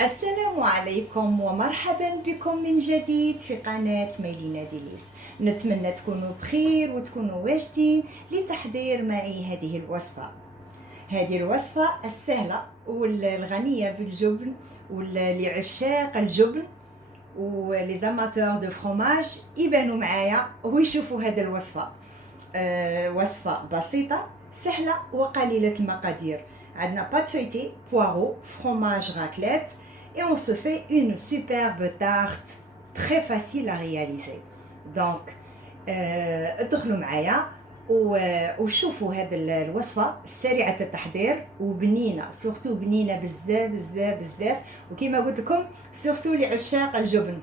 السلام عليكم ومرحبا بكم من جديد في قناة ميلينا ديليس. نتمنى تكونوا بخير وتكونوا واجدين لتحضير معي هذه الوصفة السهلة والغنية بالجبن ولعشاق الجبن وليزاماتور دو فرomاج يبانوا معايا ويشوفوا هذه الوصفة. وصفة بسيطة سهلة وقليلة المقادير. عندنا بات فeuilletée, poireaux, fromage raclette et on se fait une superbe tarte très facile à réaliser. Donc ادخلوا معايا وشوفوا هذه الوصفة سريعة التحضير وبنينة، سورتو بنينة بزاف بزاف بزاف. وكما قلت لكم سورتو لعشاق الجبن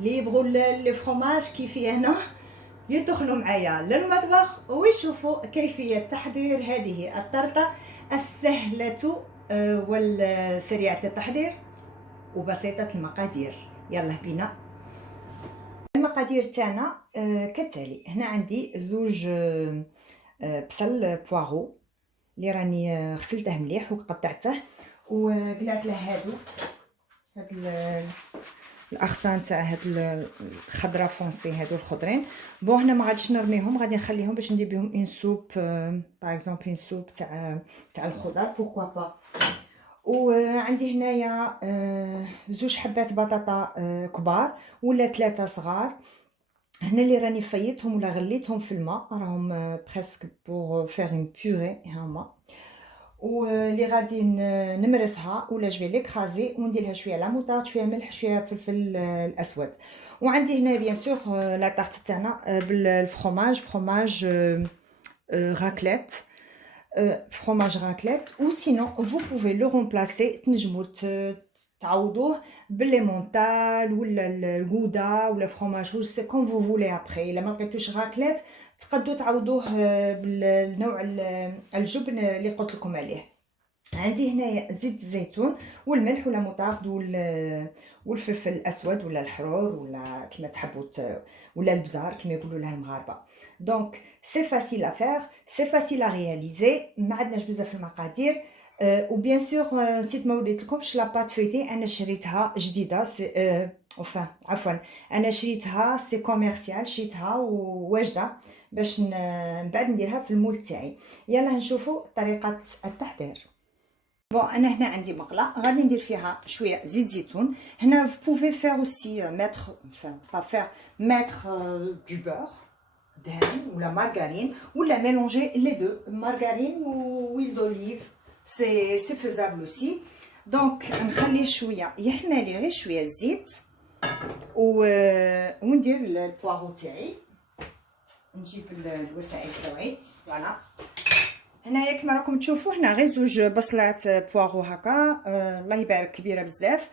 اللي يبغوا لي فرomاج كيفي انا يدخلوا معايا للمطبخ ويشوفوا كيفية تحضير هذه التورتة السهلة والسريعة التحضير وبسيطة المقادير. يلا بينا. المقادير تاعنا كالتالي. هنا عندي زوج بصل بوارو اللي راني غسلته مليح وقطعته وقلعت له هاد الاغصان تاع هاد الخضره فونسي، هادو الخضرين. بون هنا ما غاديش نرميهم، غادي نخليهم باش ندير بهم اون سوب، باغ اكزومبل اون سوب تاع الخضر بوركوا با. وعندي هنايا زوج حبات بطاطا كبار ولا 3 صغار. هنا اللي راني فيتهم ولا غليتهم في الماء، راهم بريسك بور فير اون بوري هما. واللي غادي نمرسها ولا جو في ليكرازي وندير لها شويه لا موطارد، شويه ملح، شويه فلفل الاسود. وعندي هنا بيان سور لا طارت تاعنا بالفرomاج، فرomاج راكليت، fromage raclette. ou sinon vous pouvez le remplacer تنجموا تعوضوه بالليمونتال ولا الغودا ولا فرomاج روج، سي كوم vous voulez. après الا ما لقيتوش راكليت تقدروا تعوضوه بالنوع الجبن اللي قلت لكم عليه. عندي هنايا زيت الزيتون والملح ولا موطارد والفلفل الاسود ولا الحرور ولا كما تحبوا ولا البزار كما يقولوا لها المغاربه. دونك سي فاسيل ا فير، سي فاسيل ا رياليزي، ما عندناش بزاف المقادير. وبيان سور نسيت ما وريت لكمش لا بات فeuilletée، انا شريتها جديده، سي عفوا انا شريتها سي كوميرسيال، شريتها وواجده باش من بعد نديرها في المول تاعي. يلا نشوفوا طريقه التحضير. بون انا هنا عندي مقله غادي ندير فيها شويه زيت زيتون. هنا vous pouvez faire aussi mettre du beurre دهن ولا مارغرين ولا ميلونجي لي دو، مارغرين وويل دوليف سي فيزابل اوسي. دونك نخليه شويه يحمى لي غير شويه الزيت وندير البوارو تاعي، نجيب الوسائل تاعي. فوالا هنايا كما راكم تشوفوا هنا غير زوج بصلات بوارو هكا، الله يبارك كبيره بزاف.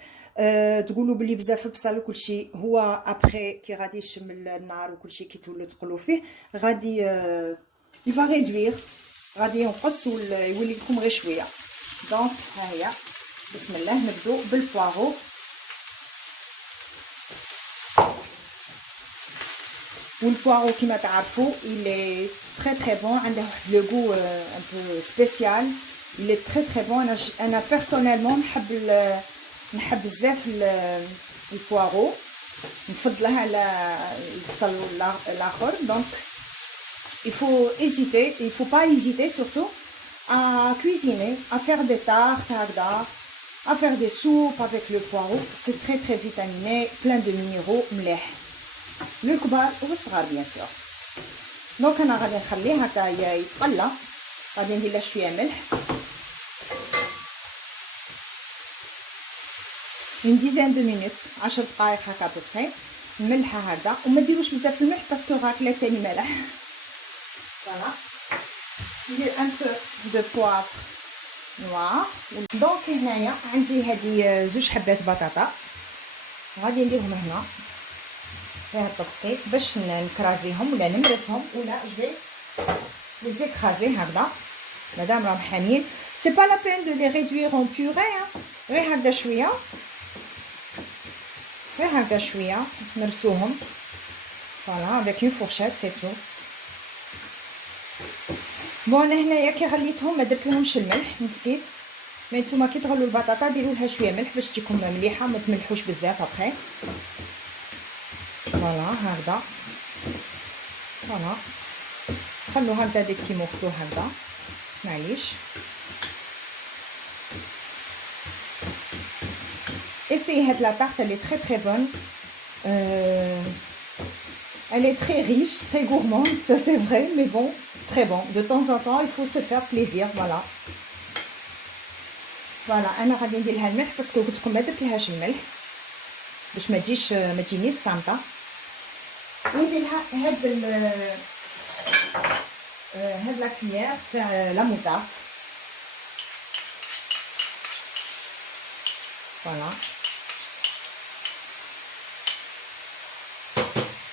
تقولوا بلي بزاف البصل وكلشي، هو ابري كي غادي يشم النار وكلشي كي تولوا تقلوا فيه غادي يفا ريدوير، غادي ينقص ويولي لكم غير شويه. دونك ها هي بسم الله نبداو بالبوارو. والبوارو كما تعرفوا il très très bon، عنده واحد لو غو ان بو سبيسيال، il est très très bon. انا بيرسونيلمون نحب بزاف البوارو، نفضلها على البصل الاخر. دونك il faut pas hésiter surtout à cuisiner, à faire des tartes هكذا، à faire des soupes avec le poireau. c'est très très vitaminé, plein de minéraux مليح للكبار والصغار بيان سور. دونك انا غادي نخليه هكا يتقلى، غادي ندير له شويه ملح، اون ديزان دو مينوت، 10 دقائق هكا بوبخي نملحها هكذا. وما ديروش بزاف الملح باسكو راكليت تاني مالح. فوالا ندير ان بو دو بوافر نوار. دونك هنايا عندي هذه زوج حبات بطاطا غادي نديرهم هنا في هاد الطبسيط باش نكرازيهم ولا نمرسهم ولا جو لي زيكرازي هكذا مادام راهم حامين. سي با لا بين دو لي ريدوير اون بوري، غير هكذا شويه، غير هكذا شويه نرسوهم. فوالا افيك اون فورشيت سي تو. بون هنايا كي غليتهم ما درت لهمش الملح، نسيت مي نتوما كي تغلوا البطاطا ديروا لها شويه ملح باش تجيكم مليحه، ما تملحوش بزاف ابخي. فوالا هكذا، فوالا خلوها هكذا دي بتي مورسو هكذا، معليش. essayez هاد لا طارت elle est très très bonne. Elle est très riche, très gourmande, ça c'est vrai, mais bon, très bon. De temps en temps, il faut se faire plaisir, voilà. Voilà, انا غادي ندير لها الملح باسكو قلت لكم ما درتلهاش الملح باش ما تجينيش صامته. وندير لها هاد لا كويير تاع لا موطار. فوالا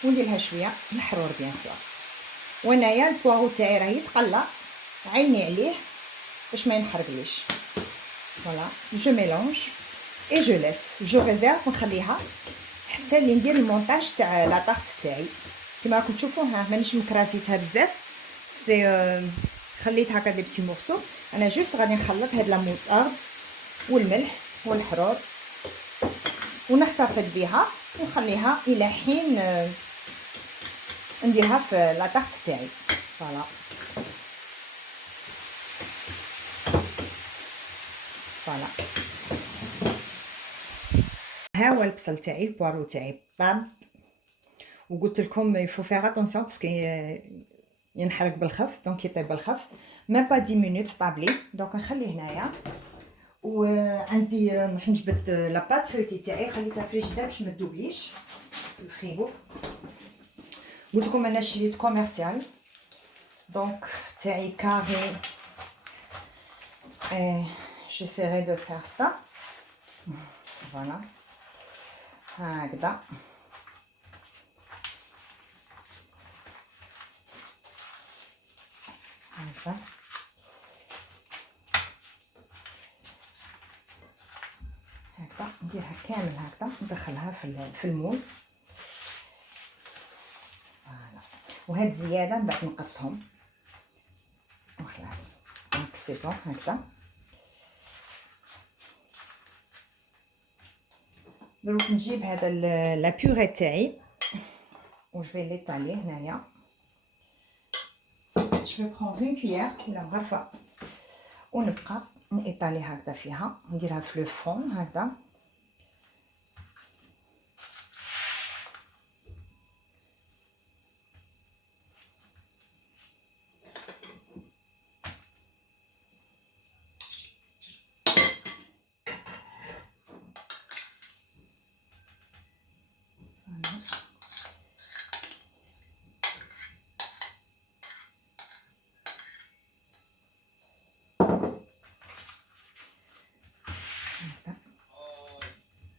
وندير لها شويه الحرور بيان سور. وانايا البواغو تاعي راه يتقلى، عيني عليه باش ما ينحرقليش. فوالا جو ميلونج اي جو ليس جو ريزيرف، نخليها حتى اللي ندير المونتاج تاع لا طارت تاعي. كما راكم تشوفوا ها مانيش مكراسيتها بزاف، سي خليت هكا دي بتي مورسو. انا جوست غادي نخلط هاد لا موطارد والملح والحرور ونحتفظ بها ونخليها الى حين نديرها في لا طارت تاعي. فوالا فوالا ها هو البصل تاعي، البوارو تاعي طاب، وقلت لكم يفو فيغ اتونسيون باسكو ينحرق بالخف، دونك يطيب بالخف. ما با 10 مينوت طاب لي، دونك نخليه هنايا. وعندي نجبد لا بات فوتي تاعي، خليتها في الفريجيدير باش ما تذوبليش في الفريغو. قلت لكم انا شريت كوميرسيال، دونك تاعي كاري. j'essaierai de faire ça. Voilà هكذا. هكذا هكذا نديرها كامل هكذا، ندخلها في المول. فوالا وهاد زياده من بعد نقصهم وخلاص. دونك سي بون هكذا. دروك نجيب هذا لا بيوري تاعي و جو في ليطالي هنايا. جو في برونغ اون كويير ولا مغرفه ونبقى نيطالي هكذا فيها، نديرها في لو فون هكذا.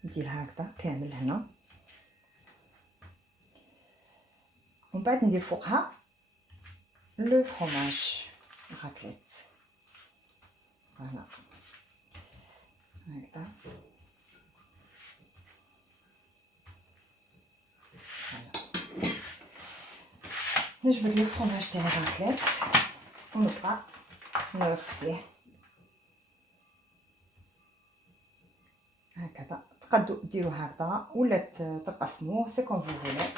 ندير هكذا كامل هنا، ومن بعد ندير فوقها لو فرomاج غاكليت. فوالا هكذا. فوالا نجبد لو فرomاج تاع غاكليت ونبقى نرص فيه هكذا. تقدروا ديروا هكذا ولا تقسموه، سي كوم فو فولي.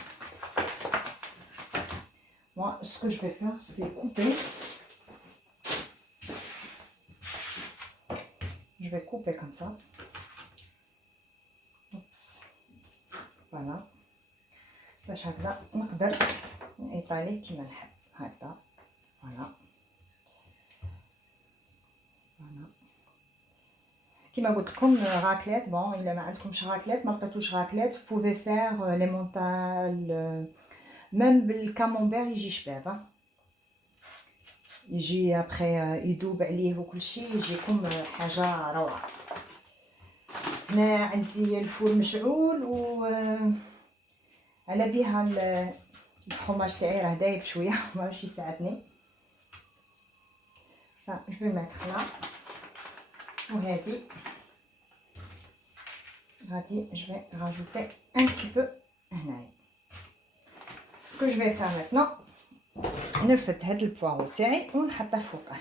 moi ce que je vais faire c'est couper. Je vais couper comme ça. Oups. Voilà. باش هكذا نقدر نيطالي كيما نحب هكذا. فوالا فوالا كيما قلت لكم راكليت. بون الا ما عندكمش راكليت، ما لقيتوش راكليت، فوفي فير لي مونتال ميم بالكامونبير يجي شباب، يجي ابخي يذوب عليه وكل شيء، يجيكم حاجه روعه. هنا عندي الفور مشعول و على بها الفرomاج تاعي راه دايب شويه ماشي يساعدني. جو في ميتر لا، وهادي غادي جو في راجوتي ان بتي بو هنايا. سكو جو في فار ماتنون نرفد هاد البواغو تاعي ونحطه فوقه.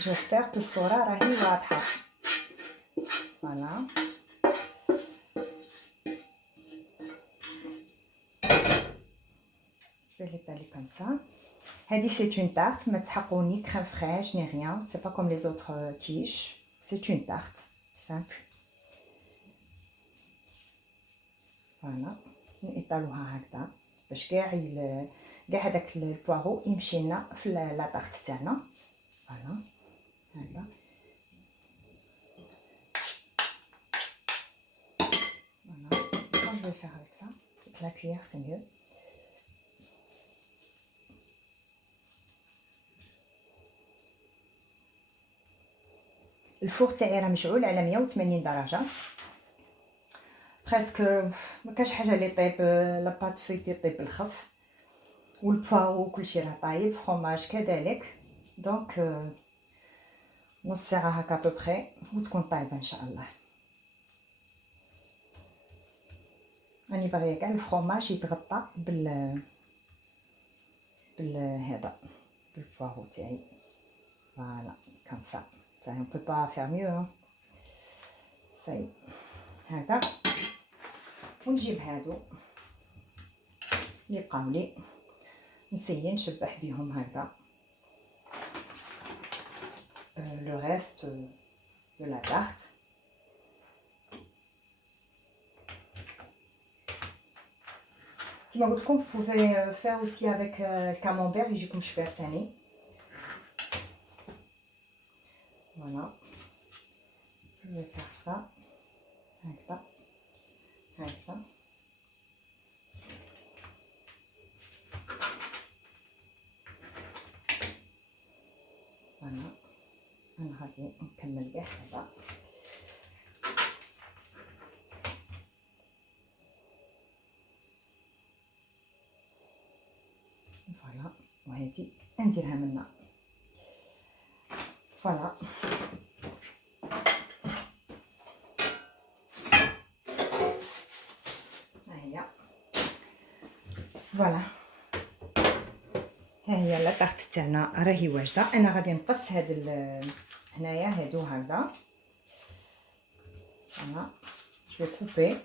جيسبر كو الصوره راهي واضحه. فوالا je vais l'étaler comme ça. هذه c'est une tarte, ما تحقوا ni crème fraîche ni rien, c'est pas comme les autres quiches, c'est une tarte simple. فوالا نطالوها هكذا باش كاع هذاك البوارو يمشي لنا في لا طارت تاعنا. فوالا هكذا. Voilà, quand je vais faire avec ça, avec la cuillère c'est mieux. الفوغ تاعي راه مشعول على 180 درجه بريسك، ما كاش حاجه اللي طيب، لاباط فيتي طيب بالخف والبواو كلشي راه طايب، فروماج كذلك، دونك نص ساعه هكا بوبري وتكون طايبه ان شاء الله. راني باغيه كاع الفرomاج يتغطى هذا بالبواو تاعي. فوالا كوم سا ça on peut pas faire mieux hein. ça y هذا. ونجيب هادو اللي بقاو لي نسيي نشبح بهم هكذا le reste de la tarte. كما قلت لكم vous pouvez faire aussi avec le camembert يجيكم شويه ثاني. voilà je vais faire ça هكذا هكذا. voilà انا غادي نكمل كاع هذا. فوالا وهذه نديرها منا. فوالا هيا فوالا ها هي لا طارت تاعنا راهي واجده. انا غادي نقص هاد هنايا هادو هكذا. انا جو كوبي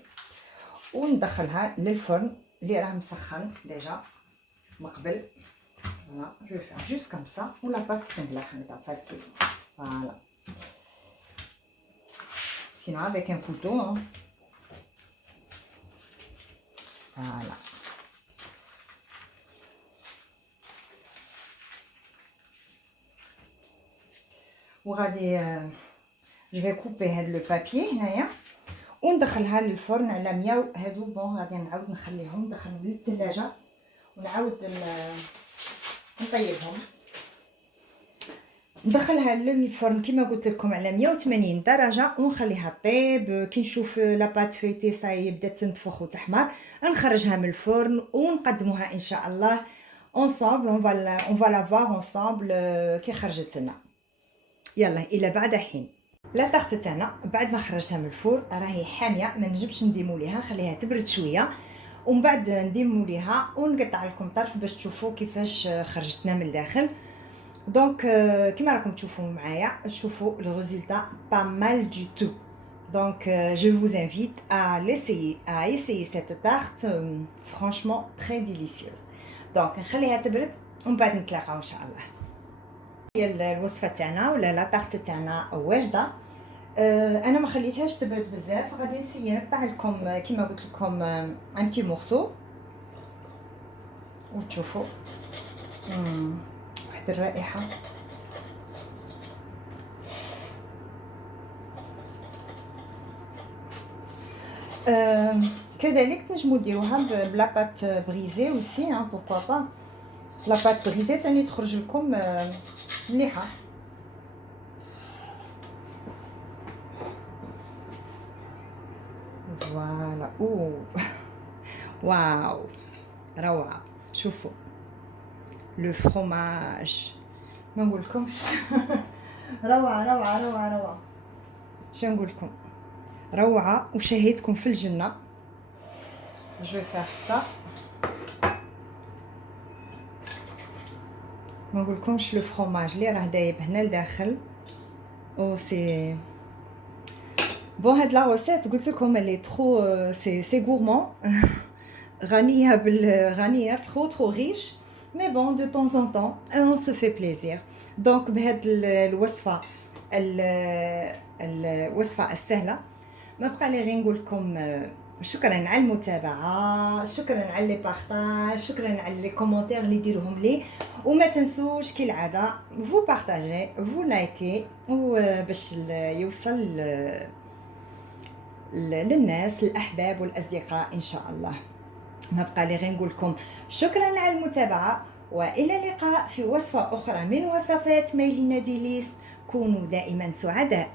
وندخلها للفرن اللي راه مسخن ديجا من قبل. فوالا جو فير جوست كوم سا ولا بات تنبلع هكذا فاسيل. فوالا sinon avec un couteau hein. voilà وغادي جو في كوبي هاد لو بابي هنايا وندخلها للفرن على 100. هادو بون غادي نعاود نخليهم ندخلهم للثلاجه ونعاود نطيبهم. ندخلها للفرن كما قلت لكم على 180 درجه ونخليها طيب. كي نشوف لاباط فيتي صاي بدات تنتفخ وتحمر نخرجها من الفرن ونقدموها ان شاء الله ensemble. on va la voir ensemble كي خرجت لنا. يلا الى بعد حين. لا طارت تاعنا بعد ما خرجتها من الفرن راهي حاميه، ما نجمش نديمو ليها، خليها تبرد شويه ومن بعد نديمو ليها ونقطع لكم طرف باش تشوفوا كيفاش خرجتنا من الداخل. دونك كما راكم تشوفوا معايا شوفوا le résultat pas mal du tout. Donc je vous invite à essayer cette tarte franchement très délicieuse. donc نخليها تبرد ومن بعد نتلاقاو ان شاء الله. هي الوصفه تاعنا ولا لا طارت تاعنا واجده. انا ما خليتهاش تبرد بزاف، غادي نسيي نقطع لكم كما قلت لكم ان بتي مورسو وتشوفوا واحد الرائحه. كذلك تنجموا ديروها بلاباط بريزي اوسي hein pourquoi pas. لاباط بريزي تاني تخرج لكم مليحه. فوالا واو روعه. شوفوا لو فرomاج ما نقولكمش روعه روعه روعه روعه. شنو نقول لكم روعه وشهيتكم في الجنه. جو فير سا ما نقولكمش لو فرomاج اللي راه دايب هنا لداخل او سي بون. هاد لا روسيت قلت لكم اللي ترو سي غورمون غنيه غنيه ترو ريش مي بون دو طون ان طون اون سو في بليزير. دونك بهاد الوصفه الوصفه السهله ما بقى لي غير نقول لكم شكرا على المتابعه، شكرا على لي بارطاج، شكرا على لي كومونتير اللي ديروهم لي، وما تنسوش كالعاده فو بارطاجي فو لايكي باش يوصل للناس الاحباب والاصدقاء ان شاء الله. ما بقى لي غير نقول لكم شكرا على المتابعه، والى اللقاء في وصفه اخرى من وصفات ميلينا ديليس. كونوا دائما سعداء.